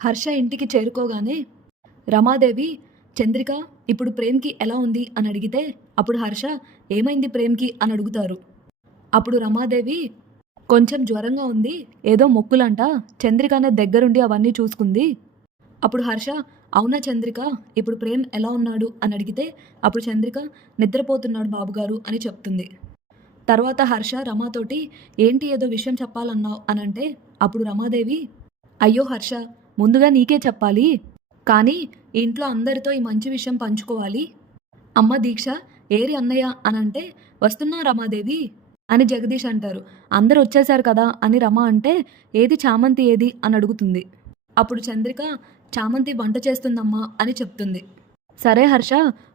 హర్ష ఇంటికి చేరుకోగానే రమాదేవి చంద్రిక ఇప్పుడు ప్రేమ్కి ఎలా ఉంది అని అడిగితే అప్పుడు హర్ష ఏమైంది ప్రేమ్కి అని అడుగుతారు. అప్పుడు రమాదేవి కొంచెం జ్వరంగా ఉంది ఏదో మొక్కులంట చంద్రిక అనేది దగ్గరుండి అవన్నీ చూసుకుంది. అప్పుడు హర్ష అవునా చంద్రిక ఇప్పుడు ప్రేమ్ ఎలా ఉన్నాడు అని అడిగితే అప్పుడు చంద్రిక నిద్రపోతున్నాడు బాబుగారు అని చెప్తుంది. తర్వాత హర్ష రమాతోటి ఏంటి ఏదో విషయం చెప్పాలన్నావు అనంటే అప్పుడు రమాదేవి అయ్యో హర్ష ముందుగా నీకే చెప్పాలి. కానీ ఇంట్లో అందరితో ఈ మంచి విషయం పంచుకోవాలి. అమ్మ దీక్ష ఏరి అన్నయ్య అని అంటే వస్తున్నా రమాదేవి అని జగదీష్ అంటారు. అందరు వచ్చేశారు కదా అని రమ అంటే ఏది చామంతి ఏది? అని అడుగుతుంది. అప్పుడు చంద్రిక చామంతి వంట చేస్తుందమ్మా అని చెప్తుంది. సరే హర్ష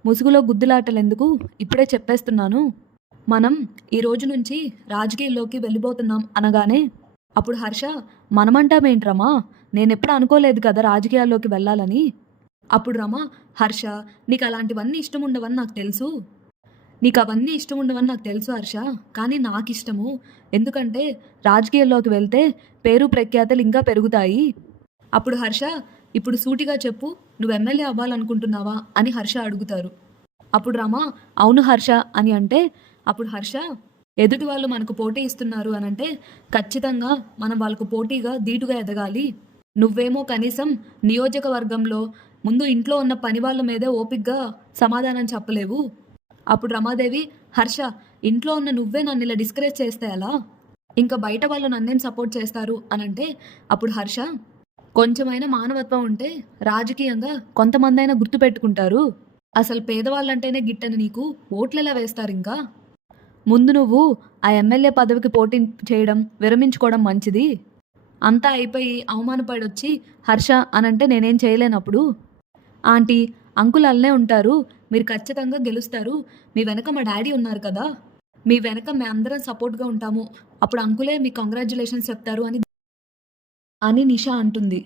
ముసుగులో గుద్దులాటలెందుకు? ఇప్పుడే చెప్పేస్తున్నాను. మనం ఈ రోజు నుంచి రాజకీయాల్లోకి వెళ్ళిపోతున్నాం అనగానే అప్పుడు హర్ష మనమంటామేంట్రమా నేనెప్పుడు అనుకోలేదు కదా రాజకీయాల్లోకి వెళ్ళాలని. అప్పుడు రమ హర్ష నీకు అలాంటివన్నీ ఇష్టం ఉండవని నాకు తెలుసు. నీకు అవన్నీ ఇష్టం ఉండవని నాకు తెలుసు హర్ష కానీ నాకు ఇష్టము ఎందుకంటే రాజకీయాల్లోకి వెళ్తే పేరు ప్రఖ్యాతలు ఇంకా పెరుగుతాయి. అప్పుడు హర్ష ఇప్పుడు సూటిగా చెప్పు నువ్వు ఎమ్మెల్యే అవ్వాలనుకుంటున్నావా అని హర్ష అడుగుతారు. అప్పుడు రమ అవును హర్ష అని అంటే అప్పుడు హర్ష ఎదుటి వాళ్ళు మనకు పోటీ ఇస్తున్నారు అని అంటే ఖచ్చితంగా మనం వాళ్ళకు పోటీగా ధీటుగా ఎదగాలి. నువ్వేమో కనీసం నియోజకవర్గంలో ముందు ఇంట్లో ఉన్న పని వాళ్ళ మీదే ఓపిగ్గా సమాధానం చెప్పలేవు. అప్పుడు రమాదేవి హర్ష ఇంట్లో ఉన్న నువ్వే నన్ను ఇలా డిస్కరేజ్ చేస్తే ఎలా? ఇంకా బయట వాళ్ళు నన్నేం సపోర్ట్ చేస్తారు? అని అంటే అప్పుడు హర్ష కొంచెమైనా మానవత్వం ఉంటే రాజకీయంగా కొంతమందైనా గుర్తుపెట్టుకుంటారు అసలు పేదవాళ్ళంటేనే గిట్టని నీకు ఓట్లెలా వేస్తారు ఇంకా? ముందు నువ్వు ఆ ఎమ్మెల్యే పదవికి పోటీ చేయడం విరమించుకోవడం మంచిది. అంతా అయిపోయి అవమానపడి వచ్చి హర్ష అనంటే నేనేం చేయలేనప్పుడు ఆంటీ అంకుల్ అల్లనే ఉంటారు మీరు ఖచ్చితంగా గెలుస్తారు మీ వెనక మా డాడీ ఉన్నారు కదా మీ వెనక మేము అందరం సపోర్ట్గా ఉంటాము అప్పుడు అంకులే మీ కంగ్రాచులేషన్స్ చెప్తారు అని అని నిషా అంటుంది.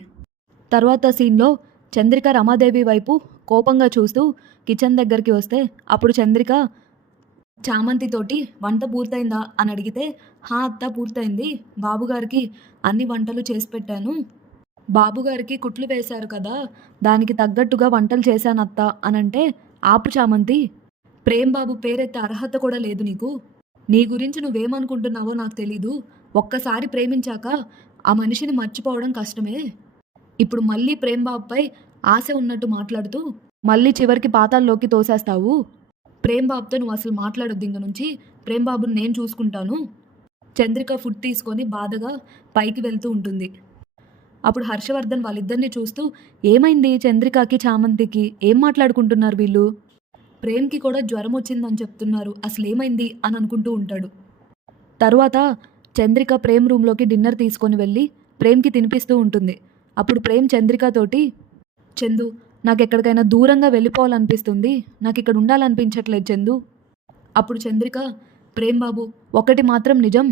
తర్వాత సీన్లో చంద్రిక రమాదేవి వైపు కోపంగా చూస్తూ కిచెన్ దగ్గరికి వస్తే అప్పుడు చంద్రిక చామంతితోటి వంట పూర్తయిందా అని అడిగితే హా అత్త పూర్తయింది. బాబుగారికి అన్ని వంటలు చేసి పెట్టాను. బాబుగారికి కుట్లు వేశారు కదా దానికి తగ్గట్టుగా వంటలు చేశాను అత్త అనంటే ఆపు చామంతి. ప్రేమ్ బాబు పేరెత్తే అర్హత కూడా లేదు నీకు. నీ గురించి నువ్వేమనుకుంటున్నావో నాకు తెలీదు. ఒక్కసారి ప్రేమించాక ఆ మనిషిని మర్చిపోవడం కష్టమే. ఇప్పుడు మళ్ళీ ప్రేమ్ బాబుపై ఆశ ఉన్నట్టు మాట్లాడుతూ మళ్ళీ చివరికి పాతాల్లోకి తోసేస్తావు. ప్రేమ్ బాబుతో నువ్వు అసలు మాట్లాడొద్దు ఇంక నుంచి. ప్రేమ్ బాబుని నేను చూసుకుంటాను. చంద్రిక ఫుడ్ తీసుకొని బాధగా పైకి వెళ్తూ ఉంటుంది. అప్పుడు హర్షవర్ధన్ వాళ్ళిద్దరిని చూస్తూ ఏమైంది చంద్రికకి చామంతికి? ఏం మాట్లాడుకుంటున్నారు వీళ్ళు? ప్రేమ్కి కూడా జ్వరం వచ్చిందని చెప్తున్నారు. అసలు ఏమైంది? అని అనుకుంటూ ఉంటాడు. తరువాత చంద్రిక ప్రేమ్ రూమ్లోకి డిన్నర్ తీసుకొని వెళ్ళి ప్రేమ్కి తినిపిస్తూ ఉంటుంది. అప్పుడు ప్రేమ్ చంద్రికతోటి చందు నాకు ఎక్కడికైనా దూరంగా వెళ్ళిపోవాలనిపిస్తుంది. నాకు ఇక్కడ ఉండాలనిపించట్లేదు చందు. అప్పుడు చంద్రిక ప్రేమ్ బాబు ఒకటి మాత్రం నిజం.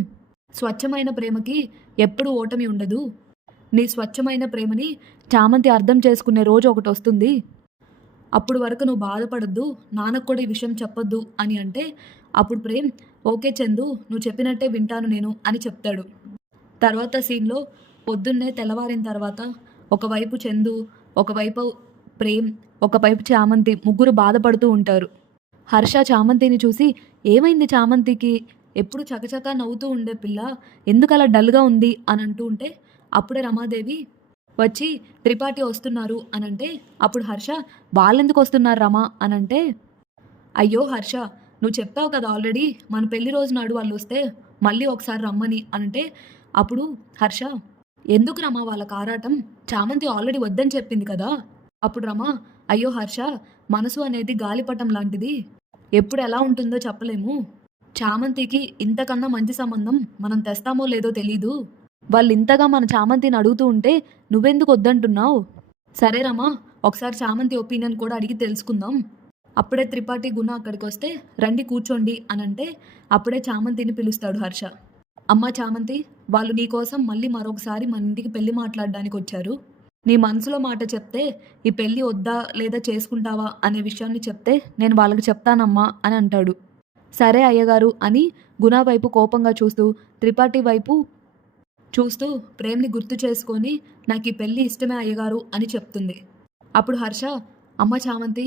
స్వచ్ఛమైన ప్రేమకి ఎప్పుడూ ఓటమి ఉండదు. నీ స్వచ్ఛమైన ప్రేమని చామంతి అర్థం చేసుకునే రోజు ఒకటి వస్తుంది. అప్పుడు వరకు నువ్వు బాధపడద్దు. నాన్నకు కూడా ఈ విషయం చెప్పొద్దు అని అంటే అప్పుడు ప్రేమ్ ఓకే చందు నువ్వు చెప్పినట్టే వింటాను నేను అని చెప్తాడు. తర్వాత సీన్లో పొద్దున్నే తెల్లవారిన తర్వాత ఒకవైపు చందు ఒకవైపు ప్రేమ్ ఒకవైపు చామంతి ముగ్గురు బాధపడుతూ ఉంటారు. హర్ష చామంతిని చూసి ఏమైంది చామంతికి? ఎప్పుడు చకచకా నవ్వుతూ ఉండే పిల్ల ఎందుకు అలా డల్గా ఉంది? అని అంటూ ఉంటే అప్పుడే రమాదేవి వచ్చి త్రిపాఠి వస్తున్నారు అనంటే అప్పుడు హర్ష వాళ్ళెందుకు వస్తున్నారు రమా? అనంటే అయ్యో హర్ష నువ్వు చెప్పావు కదా ఆల్రెడీ మన పెళ్ళి రోజు నాడు వాళ్ళు వస్తే మళ్ళీ ఒకసారి రమ్మని అనంటే అప్పుడు హర్ష ఎందుకు రమా వాళ్ళ కారాటం? చామంతి ఆల్రెడీ వద్దని చెప్పింది కదా అప్పుడు రమా అయ్యో హర్ష మనసు అనేది గాలిపటం లాంటిది. ఎప్పుడు ఎలా ఉంటుందో చెప్పలేము. చామంతికి ఇంతకన్నా మంచి సంబంధం మనం తెస్తామో లేదో తెలీదు. వాళ్ళు ఇంతగా మన చామంతిని అడుగుతూ ఉంటే నువ్వెందుకు వద్దంటున్నావు? సరే రమా ఒకసారి చామంతి ఒపీనియన్ కూడా అడిగి తెలుసుకుందాం. అప్పుడే త్రిపాఠి గుణ అక్కడికి వస్తే రండి కూర్చోండి అని అంటే అప్పుడే చామంతిని పిలుస్తాడు హర్ష. అమ్మ చామంతి వాళ్ళు నీకోసం మళ్ళీ మరొకసారి మన ఇంటికి పెళ్ళి మాట్లాడడానికి వచ్చారు నీ మనసులో మాట చెప్తే ఈ పెళ్ళి వద్దా లేదా చేసుకుంటావా? అనే విషయాన్ని చెప్తే నేను వాళ్ళకి చెప్తానమ్మా అని అంటాడు. సరే అయ్యగారు అని గుణ వైపు కోపంగా చూస్తూ త్రిపాఠి వైపు చూస్తూ ప్రేమ్ని గుర్తు చేసుకొని నాకు ఈ పెళ్ళి ఇష్టమే అయ్యగారు అని చెప్తుంది. అప్పుడు హర్ష అమ్మ చామంతి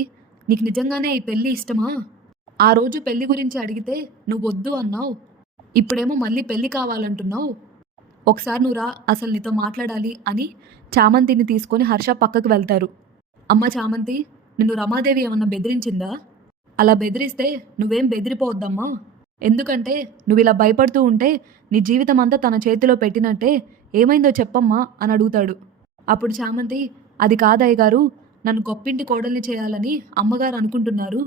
నీకు నిజంగానే ఈ పెళ్ళి ఇష్టమా? ఆ రోజు పెళ్ళి గురించి అడిగితే నువ్వు వద్దు అన్నావు. ఇప్పుడేమో మళ్ళీ పెళ్ళి కావాలంటున్నావు. ఒకసారి నువ్వు రా అసలు నీతో మాట్లాడాలి అని చామంతిని తీసుకొని హర్ష పక్కకు వెళ్తారు. అమ్మ చామంతి నిన్ను రమాదేవి ఏమన్నా బెదిరించిందా? అలా బెదిరిస్తే నువ్వేం బెదిరిపోవద్దమ్మా. ఎందుకంటే నువ్వు ఇలా భయపడుతూ ఉంటే నీ జీవితం అంతా తన చేతిలో పెట్టినట్టే ఏమైందో చెప్పమ్మా అని అడుగుతాడు. అప్పుడు చామంతి అది కాదయ్య గారు నన్ను గొప్పింటి కోడల్ని చేయాలని అమ్మగారు అనుకుంటున్నారు.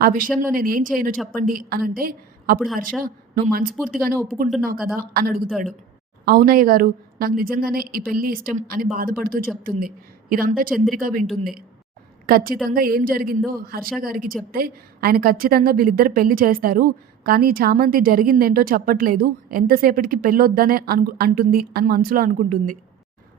ఆ విషయంలో నేను ఏం చేయను చెప్పండి అనంటే అప్పుడు హర్ష నువ్వు మనస్ఫూర్తిగానే ఒప్పుకుంటున్నావు కదా అని అడుగుతాడు. అవునయ్య గారు నాకు నిజంగానే ఈ పెళ్ళి ఇష్టం అని బాధపడుతూ చెప్తుంది. ఇదంతా చంద్రిక వింటుంది. ఖచ్చితంగా ఏం జరిగిందో హర్ష గారికి చెప్తే ఆయన ఖచ్చితంగా వీళ్ళిద్దరు పెళ్ళి చేస్తారు. కానీ ఈ చామంతి జరిగిందేంటో చెప్పట్లేదు. ఎంతసేపటికి పెళ్ళొద్దనే అను అంటుంది అని మనసులో అనుకుంటుంది.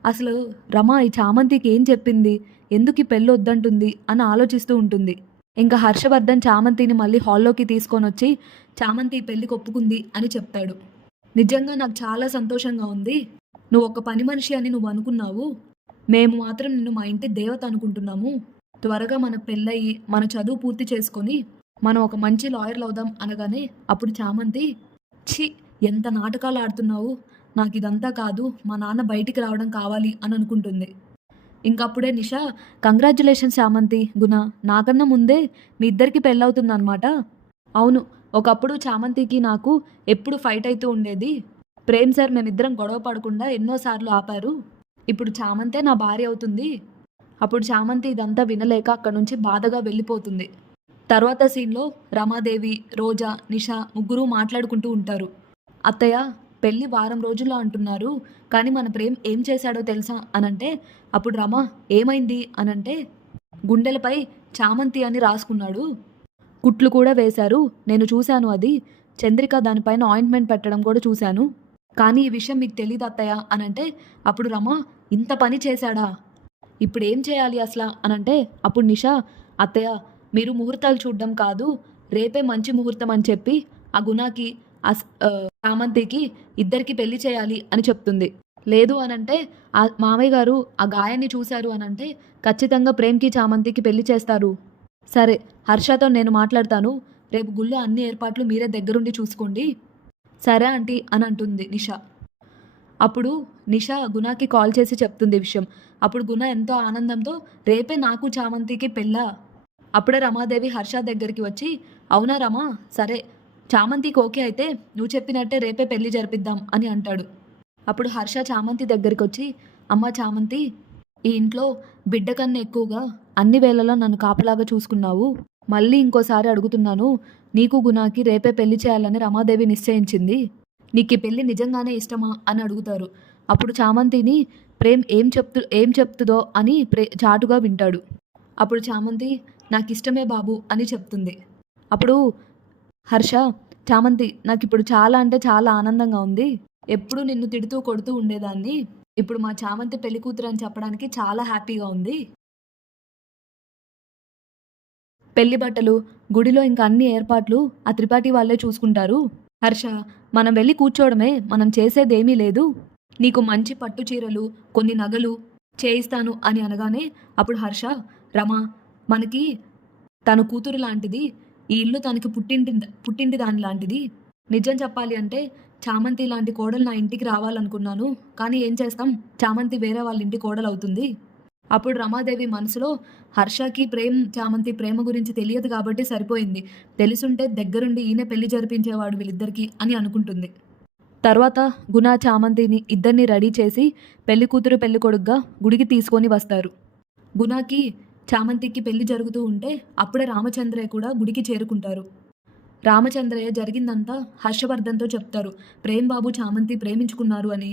అసలు రమ ఈ చామంతికి ఏం చెప్పింది? ఎందుకు ఈ పెళ్ళి వద్దంటుంది అని ఆలోచిస్తూ ఉంటుంది. ఇంకా హర్షవర్ధన్ చామంతిని మళ్ళీ హాల్లోకి తీసుకొని వచ్చి చామంతి ఈ ఒప్పుకుంది అని చెప్తాడు. నిజంగా నాకు చాలా సంతోషంగా ఉంది. నువ్వు ఒక పని మనిషి అని నువ్వు అనుకున్నావు. మేము మాత్రం నిన్ను మా ఇంటి దేవత అనుకుంటున్నాము. త్వరగా మన పెళ్ళయి మన చదువు పూర్తి చేసుకొని మనం ఒక మంచి లాయర్లు అవుదాం అనగానే అప్పుడు చామంతి ఛీ ఎంత నాటకాలు ఆడుతున్నావు? నాకు ఇదంతా కాదు మా నాన్న బయటికి రావడం కావాలి అని అనుకుంటుంది. ఇంకప్పుడే నిషా కంగ్రాచులేషన్స్ చామంతి గుణ నాకన్నా ముందే మీ ఇద్దరికి పెళ్ళవుతుందన్నమాట. అవును ఒకప్పుడు చామంతికి నాకు ఎప్పుడు ఫైట్ అవుతూ ఉండేది. ప్రేమ్ సార్ మేమిద్దరం గొడవ పడకుండా ఎన్నోసార్లు ఆపారు. ఇప్పుడు చామంతే నా భార్య అవుతుంది. అప్పుడు చామంతి ఇదంతా వినలేక అక్కడి నుంచి బాధగా వెళ్ళిపోతుంది. తర్వాత సీన్లో రమాదేవి రోజా నిషా ముగ్గురు మాట్లాడుకుంటూ ఉంటారు. అత్తయ్య పెళ్ళి వారం రోజుల్లో అంటున్నారు. కానీ మన ప్రేమ్ ఏం చేశాడో తెలుసా అనంటే అప్పుడు రమ ఏమైంది అనంటే గుండెలపై చామంతి అని రాసుకున్నాడు. కుట్లు కూడా వేశారు. నేను చూశాను అది. చంద్రిక దానిపైన ఆయింట్మెంట్ పెట్టడం కూడా చూశాను. కానీ ఈ విషయం మీకు తెలియదు అత్తయ్య అనంటే అప్పుడు రమ ఇంత పని చేశాడా? ఇప్పుడు ఏం చేయాలి అసలు? అనంటే అప్పుడు నిషా అత్తయ్య మీరు ముహూర్తాలు చూడడం కాదు రేపే మంచి ముహూర్తం అని చెప్పి ఆ గుణాకి ఆ ఆ, సామంతికి ఇద్దరికి పెళ్ళి చేయాలి అని చెప్తుంది. లేదు అనంటే ఆ మామయ్య గారు ఆ గాయాన్ని చూశారు అనంటే ఖచ్చితంగా ప్రేమ్కి చామంతికి పెళ్ళి చేస్తారు. సరే హర్షతో నేను మాట్లాడతాను. రేపు గుళ్ళో అన్ని ఏర్పాట్లు మీరే దగ్గరుండి చూసుకోండి. సరే ఆంటీ అని అంటుంది నిష. అప్పుడు నిషా గుణాకి కాల్ చేసి చెప్తుంది విషయం. అప్పుడు గుణ ఎంతో ఆనందంతో రేపే నాకు చామంతికి పెళ్ళా? అప్పుడే రమాదేవి హర్ష దగ్గరికి వచ్చి అవునా రమా? సరే. చామంతికి ఓకే అయితే నువ్వు చెప్పినట్టే రేపే పెళ్ళి జరిపిద్దాం అని అంటాడు. అప్పుడు హర్ష చామంతి దగ్గరికి వచ్చి అమ్మ చామంతి ఈ ఇంట్లో బిడ్డ కన్నా ఎక్కువగా అన్ని వేళలో నన్ను కాపలాగా చూసుకున్నావు. మళ్ళీ ఇంకోసారి అడుగుతున్నాను నీకు గుణాకి రేపే పెళ్ళి చేయాలని రమాదేవి నిశ్చయించింది. నీకు ఈ పెళ్ళి నిజంగానే ఇష్టమా? అని అడుగుతారు. అప్పుడు చామంతిని ప్రేమ్ ఏం చెప్తు ఏం చెప్తుందో? అని ప్రే చాటుగా వింటాడు. అప్పుడు చామంతి నాకు ఇష్టమే బాబు అని చెప్తుంది. అప్పుడు హర్ష చామంతి నాకు ఇప్పుడు చాలా అంటే చాలా ఆనందంగా ఉంది. ఎప్పుడు నిన్ను తిడుతూ కొడుతూ ఉండేదాన్ని. ఇప్పుడు మా చామంతి పెళ్ళి కూతురు అని చెప్పడానికి చాలా హ్యాపీగా ఉంది. పెళ్ళి బట్టలు గుడిలో ఇంకా అన్ని ఏర్పాట్లు ఆ త్రిపాఠి వాళ్ళే చూసుకుంటారు. హర్ష మనం వెళ్ళి కూర్చోవడమే మనం చేసేదేమీ లేదు. నీకు మంచి పట్టు చీరలు కొన్ని నగలు చేయిస్తాను అని అనగానే అప్పుడు హర్ష రమ మనకి తన కూతురు లాంటిది ఈ ఇల్లు తనకి పుట్టింటి పుట్టింటి దాని లాంటిది. నిజం చెప్పాలి అంటే చామంతి లాంటి కోడలు నా ఇంటికి రావాలనుకున్నాను. కానీ ఏం చేస్తాం? చామంతి వేరే వాళ్ళ ఇంటి కోడలు అవుతుంది అప్పుడు రమాదేవి మనసులో హర్షకి ప్రేమ్ చామంతి ప్రేమ గురించి తెలియదు కాబట్టి సరిపోయింది. తెలుసుంటే దగ్గరుండి ఈయన పెళ్ళి జరిపించేవాడు వీళ్ళిద్దరికి అని అనుకుంటుంది. తర్వాత గుణ చామంతిని ఇద్దరిని రెడీ చేసి పెళ్ళి కూతురు పెళ్ళి కొడుగ్గా గుడికి తీసుకొని వస్తారు. గుణకి చామంతికి పెళ్ళి జరుగుతూ ఉంటే అప్పుడే రామచంద్రయ్య కూడా గుడికి చేరుకుంటారు. రామచంద్రయ్య జరిగిందంతా హర్షవర్ధన్తో చెప్తారు. ప్రేమ్ బాబు చామంతి ప్రేమించుకున్నారు అని.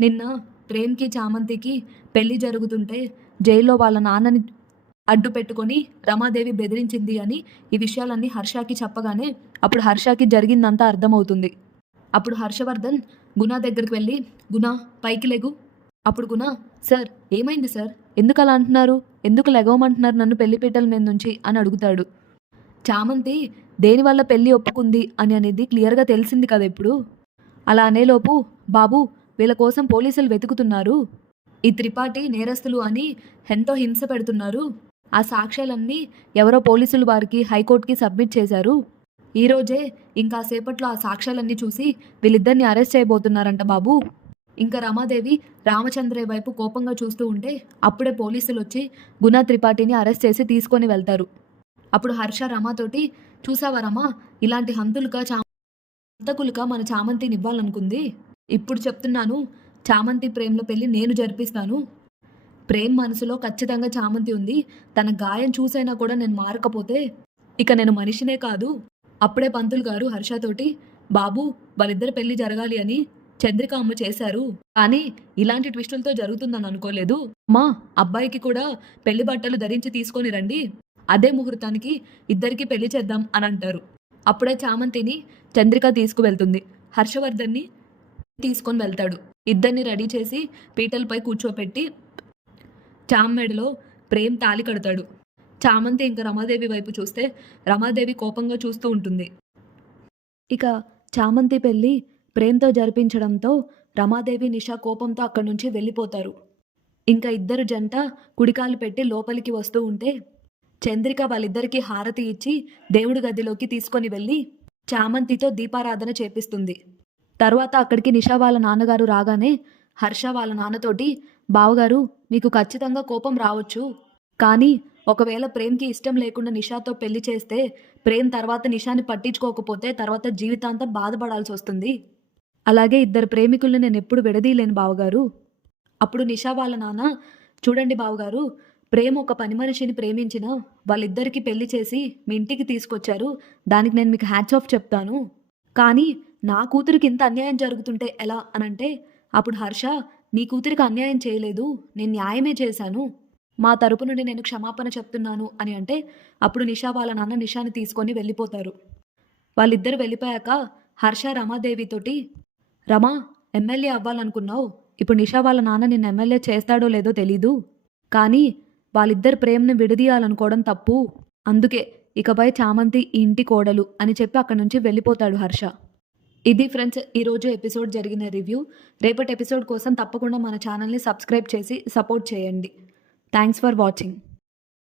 నిన్న ప్రేమ్కి చామంతికి పెళ్ళి జరుగుతుంటే జైల్లో వాళ్ళ నాన్నని అడ్డు పెట్టుకొని రమాదేవి బెదిరించింది అని ఈ విషయాలన్నీ హర్షకి చెప్పగానే అప్పుడు హర్షకి జరిగిందంతా అర్థమవుతుంది. అప్పుడు హర్షవర్ధన్ గుణ దగ్గరికి వెళ్ళి గుణ పైకి లేగు. అప్పుడు గుణ సార్ ఏమైంది సార్? ఎందుకు అలా అంటున్నారు? ఎందుకు లెగవమంటున్నారు నన్ను పెళ్ళిపీటల మీద నుంచి? అని అడుగుతాడు. చామంతి దేనివల్ల పెళ్ళి ఒప్పుకుంది? అని అనేది క్లియర్గా తెలిసింది కదా ఇప్పుడు. అలా అనేలోపు బాబు వీళ్ళ కోసం పోలీసులు వెతుకుతున్నారు. ఈ త్రిపాఠి నేరస్తులు అని ఎంతో హింస పెడుతున్నారు. ఆ సాక్ష్యాలన్నీ ఎవరో పోలీసులు వారికి హైకోర్టుకి సబ్మిట్ చేశారు. ఈరోజే ఇంకా సేపట్లో ఆ సాక్ష్యాలన్నీ చూసి వీళ్ళిద్దరిని అరెస్ట్ చేయబోతున్నారంట బాబు. ఇంకా రమాదేవి రామచంద్రయ్య వైపు కోపంగా చూస్తూ ఉంటే అప్పుడే పోలీసులు వచ్చి గుణా త్రిపాఠిని అరెస్ట్ చేసి తీసుకొని వెళ్తారు. అప్పుడు హర్ష రమాతోటి చూసావా రమా ఇలాంటి హంతులుగా చా హంతకులుగా మన చామంతిని ఇవ్వాలనుకుంది. ఇప్పుడు చెప్తున్నాను చామంతి ప్రేమలో పెళ్ళి నేను జరిపిస్తాను. ప్రేమ్ మనసులో ఖచ్చితంగా చామంతి ఉంది. తన గాయం చూసైనా కూడా నేను మారకపోతే ఇక నేను మనిషినే కాదు. అప్పుడే పంతులు గారు హర్షతోటి బాబు వాళ్ళిద్దరు పెళ్ళి జరగాలి అని చంద్రిక అమ్మ చేశారు. కానీ ఇలాంటి ట్విస్టులతో జరుగుతుందని అనుకోలేదు. మా అబ్బాయికి కూడా పెళ్ళి బట్టలు ధరించి తీసుకొని రండి. అదే ముహూర్తానికి ఇద్దరికి పెళ్ళి చేద్దాం అని అంటారు. అప్పుడే చామంతిని చంద్రిక తీసుకువెళ్తుంది. హర్షవర్ధన్ని తీసుకొని వెళ్తాడు. ఇద్దరిని రెడీ చేసి పీటలపై కూర్చోపెట్టి చామ్ మెడలో ప్రేమ్ తాలి కడతాడు. చామంతి ఇంకా రమాదేవి వైపు చూస్తే రమాదేవి కోపంగా చూస్తూ ఉంటుంది. ఇక చామంతి పెళ్ళి ప్రేమ్తో జరిపించడంతో రమాదేవి నిషా కోపంతో అక్కడి నుంచి వెళ్ళిపోతారు. ఇంకా ఇద్దరు జంట కుడికాలు పెట్టి లోపలికి వస్తూ ఉంటే చంద్రిక వాళ్ళిద్దరికీ హారతి ఇచ్చి దేవుడి గదిలోకి తీసుకొని వెళ్ళి చామంతితో దీపారాధన చేపిస్తుంది. తర్వాత అక్కడికి నిషా వాళ్ళ నాన్నగారు రాగానే హర్ష వాళ్ళ నాన్నతోటి బావగారు మీకు ఖచ్చితంగా కోపం రావచ్చు. కానీ ఒకవేళ ప్రేమ్కి ఇష్టం లేకుండా నిషాతో పెళ్ళి చేస్తే ప్రేమ్ తర్వాత నిషాని పట్టించుకోకపోతే తర్వాత జీవితాంతం బాధపడాల్సి వస్తుంది. అలాగే ఇద్దరు ప్రేమికుల్ని నేను ఎప్పుడు విడదీయలేను బావగారు. అప్పుడు నిషా వాళ్ళ నాన్న చూడండి బావగారు ప్రేమ్ ఒక పని మనిషిని ప్రేమించిన వాళ్ళిద్దరికీ పెళ్ళి చేసి మీ ఇంటికి తీసుకొచ్చారు. దానికి నేను మీకు హ్యాట్స్ ఆఫ్ చెప్తాను. కానీ నా కూతురికి ఇంత అన్యాయం జరుగుతుంటే ఎలా అనంటే అప్పుడు హర్ష నీ కూతురికి అన్యాయం చేయలేదు నేను న్యాయమే చేశాను. మా తరపు నుండి నేను క్షమాపణ చెప్తున్నాను అని అంటే అప్పుడు నిషా వాళ్ళ నాన్న నిషాని తీసుకొని వెళ్ళిపోతారు. వాళ్ళిద్దరు వెళ్ళిపోయాక హర్ష రమాదేవితోటి రమా ఎమ్మెల్యే అవ్వాలనుకున్నావు. ఇప్పుడు నిషా వాళ్ళ నాన్న నిన్ను ఎమ్మెల్యే చేస్తాడో లేదో తెలీదు. కానీ వాళ్ళిద్దరు ప్రేమను విడదీయాలనుకోవడం తప్పు. అందుకే ఇకపై చామంతి ఈ ఇంటి కోడలు అని చెప్పి అక్కడి నుంచి వెళ్ళిపోతాడు హర్ష. ఇది ఫ్రెండ్స్ ఈరోజు ఎపిసోడ్ జరిగిన రివ్యూ. రేపటి ఎపిసోడ్ కోసం తప్పకుండా మన ఛానల్ని సబ్స్క్రైబ్ చేసి సపోర్ట్ చేయండి. Thanks for watching